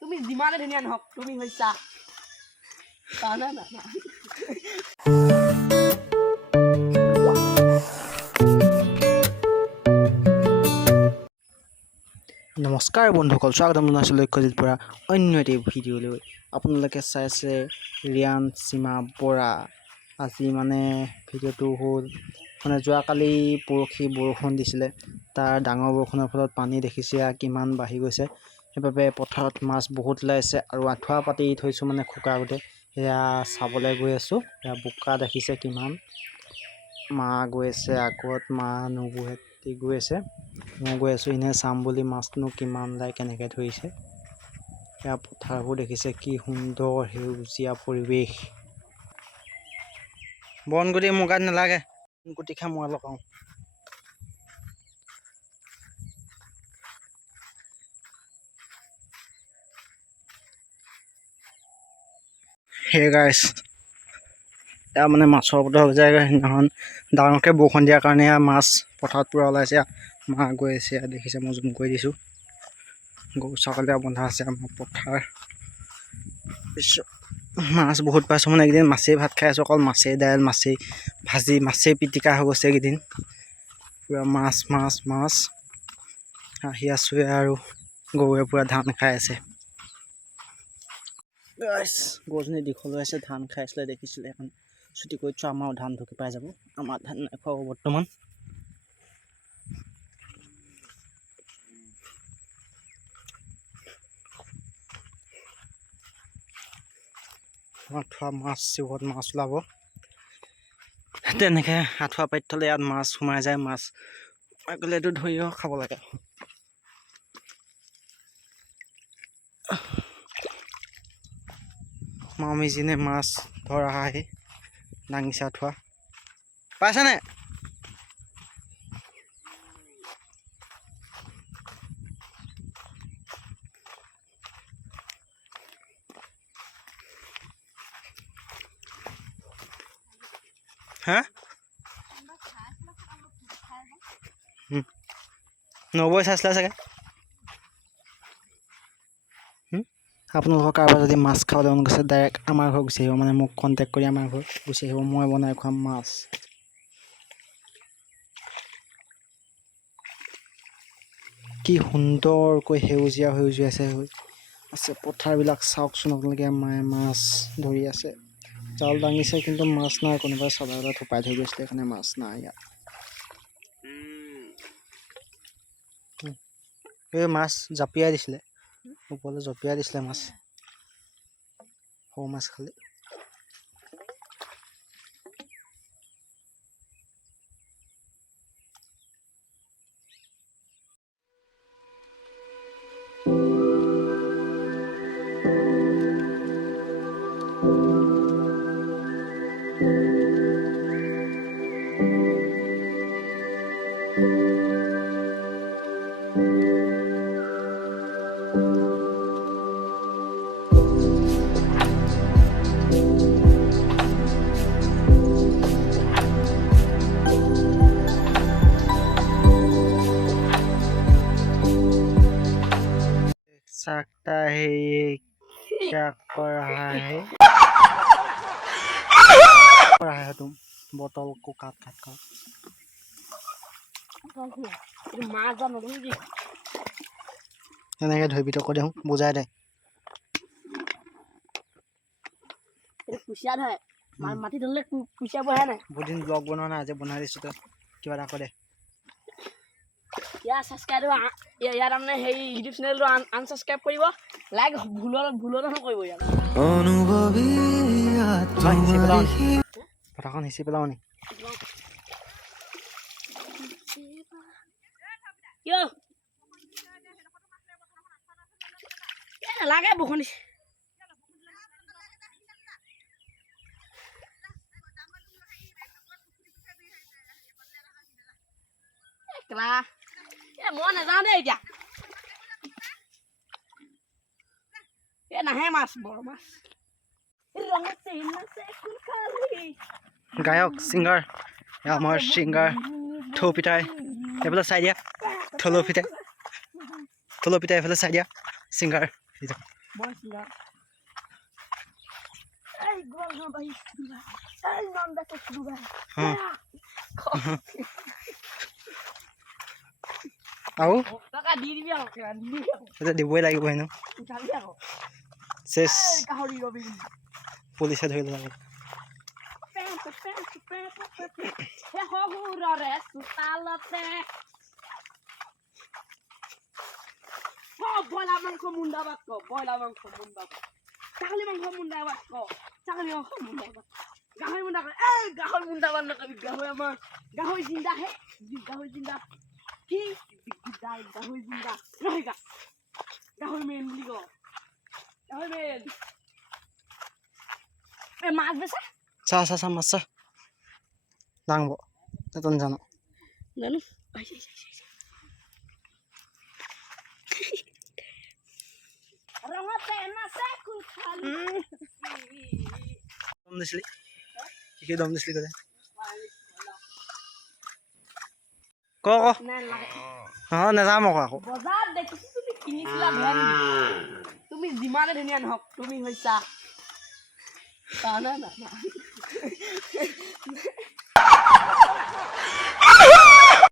তুমি যিমানে ধুনীয়া নহওক তুমি হৈছা নমস্কাৰ বন্ধুসকল, স্বাগতম জনাইছোঁ লক্ষ্যজিত বৰা অন্য এটি ভিডিঅ'লৈ। আপোনালোকে চাই আছে ৰিয়ান সীমা বৰা। আজি ভিডিঅ'টো হ'ল যোৱাকালি পৰহি বৰষুণ দিছিলে, তাৰ ডাঙৰ বৰষুণৰ ফলত পানী দেখিছে কিমান বাঢ়ি গৈছে। সেইবাবে পথাৰত মাছ বহুত ওলাইছে আৰু আঁঠুৱা পাতি থৈছোঁ খোকা গোটেই। এয়া চাবলৈ গৈ আছোঁ। এয়া বোকা দেখিছে কিমান, মা গৈ আছে আগত, মা নবৌহেঁতি গৈ আছে, মই গৈ আছোঁ এনেই চাম বুলি। মাছনো কিমান ওলাই, কেনেকৈ ধৰিছে। এয়া পথাৰবোৰ দেখিছে কি সুন্দৰ সেউজীয়া পৰিৱেশ। বনগুটি মোৰ গাত নালাগে, গুটি খাই মই লগাওঁ। সেই গাইছ, এয়া মাছৰ বতৰ হৈ যায়। সেইদিনাখন ডাঙৰকৈ বৰষুণ দিয়াৰ কাৰণে মাছ পথাৰত পূৰা ওলাইছে। মা গৈ আছে, দেখিছে মই জুম কৰি দিছোঁ। গৰু ছাগলীয়া বন্ধা আছে আমাৰ পথাৰ। মাছ বহুত পাইছোঁ, এইকেইদিন মাছেই ভাত খাই আছোঁ, অকল মাছেই দাইল, মাছেই ভাজি, মাছেই পিটিকা হৈ গৈছে এইকেইদিন। পূৰা মাছ মাছ মাছ আহি আছোঁ আৰু গৰুৱে পূৰা ধান খাই আছে। গৰুজনী দীঘল হৈ আছে, ধান খাই আছিলে দেখিছিলে। এখন ছুটি কৰি থোৱা, আমাৰো ধান ঢুকি পাই যাব। আমাৰ ধান নাখাব বৰ্তমান। আঁঠুৱা মাছ বহুত মাছ ওলাব। তেনেকৈ আঁঠুৱা পাতি থ'লে ইয়াত মাছ সোমাই যায়। মাছ সোমাই গ'লেতো ধৰিও খাব লাগে। মামীজনীয়ে মাছ ধৰা আহি দাঙিছে আঁঠুৱা। পাইছানে? হা নবৈ চাইছিলে চাগে। আপোনালোকৰ কাৰোবাৰ যদি মাছ খাবলৈ মন গৈছে, ডাইৰেক্ট আমাৰ ঘৰ গুচি আহিব। মোক কণ্টেক্ট কৰি আমাৰ ঘৰ গুচি আহিব, মই বনাই খুৱাম মাছ। কি সুন্দৰকৈ সেউজীয়া সেউজীয়া আছে পথাৰবিলাক। চাওকচোন আপোনালোকে, মায়ে মাছ ধৰি আছে, জাল দাঙিছে কিন্তু মাছ নাই। কোনোবাই চলাইলৈ থোপাই থৈ গৈছিলে, সেইকাৰণে মাছ নাই ইয়াত। এই মাছ জাপিয়াই দিছিলে, ওপৰলৈ জঁপিয়াই দিছিলে মাছ, সৰু মাছ খালি। सकता है ये क्या कर रहा है? कर रहा है तुम? बोतल को काट काट कर এনেকৈ ধৰি ভিতৰত দিওঁ, বুজাই দে। কুচিয়া ধৰে, মাটি ধৰিলে কুচিয়া বহে নাই। বহুত দিন ব্লগ বনোৱা নাই, আজি বনাই দিছোঁ। তই কিবা এটা কৈ দে। ইয়াৰ ছাবস্ক্ৰাইব, ইয়াৰ তাৰমানে সেই ইউটিউব চেনেলটো আনছাবস্ক্ৰাইব কৰিব, লাইক ভুলতো নকৰিব। ইয়াত পথাৰখন সিঁচি পেলাও নি? নালাগে বৰষুণ দিছে। মই নাযাওঁ দেই এতিয়া। নাহে মাছ, বৰ মাছ। গায়ক ছিংগাৰ, আমাৰ ছিংগাৰ থৌ পিতাই এইবিলাক চাই দিয়া। থলৌ পিতাই থলো পিতা এফালে চাই দিয়া সিঙ্গাৰ মই সিঙ্গাৰ এই গল না ভাই এই নাম দেখো শুৰু ভাই আও টাকা দি দিবি আৰু এটা দিবই লাগিব হেনো উঠাবি আকৌ শেষ এই গাহৰি ৰবি পুলিচে ধৰি ল'ব হে হহুৰৰে চোতালতে ব্ৰইলাৰ মাংস মুণ্ডাবাত ক ব্ৰইলাৰ মাংস মুণ্ডাবাত ছাগলী মাংস মুণ্ডাবাত ক ছাগলী মাংস মুণ্ডাবাত গাহৰি মুণ্ডাবাত এই গাহৰি মুণ্ডাবাত নকবি গাহৰি আমাৰ গাহৰি জিন্দা হে গাহৰি জিন্দা কি গাহৰি জিন্দা ৰহিগা গাহৰি মেইন বুলি ক গাহৰি মেইন এই মাছ বেচা চা মাছা ডাঙব তন জানো জানো ৰঙতে নাচে কুঠালি দম দিছিলি কি দম দিছিলি কলে ক নাযাম আকৌ বজাৰত দেখিছো তুমি কিনিছিলা ভেন তুমি যিমানে ধুনীয়া নহওক তুমি হৈছা না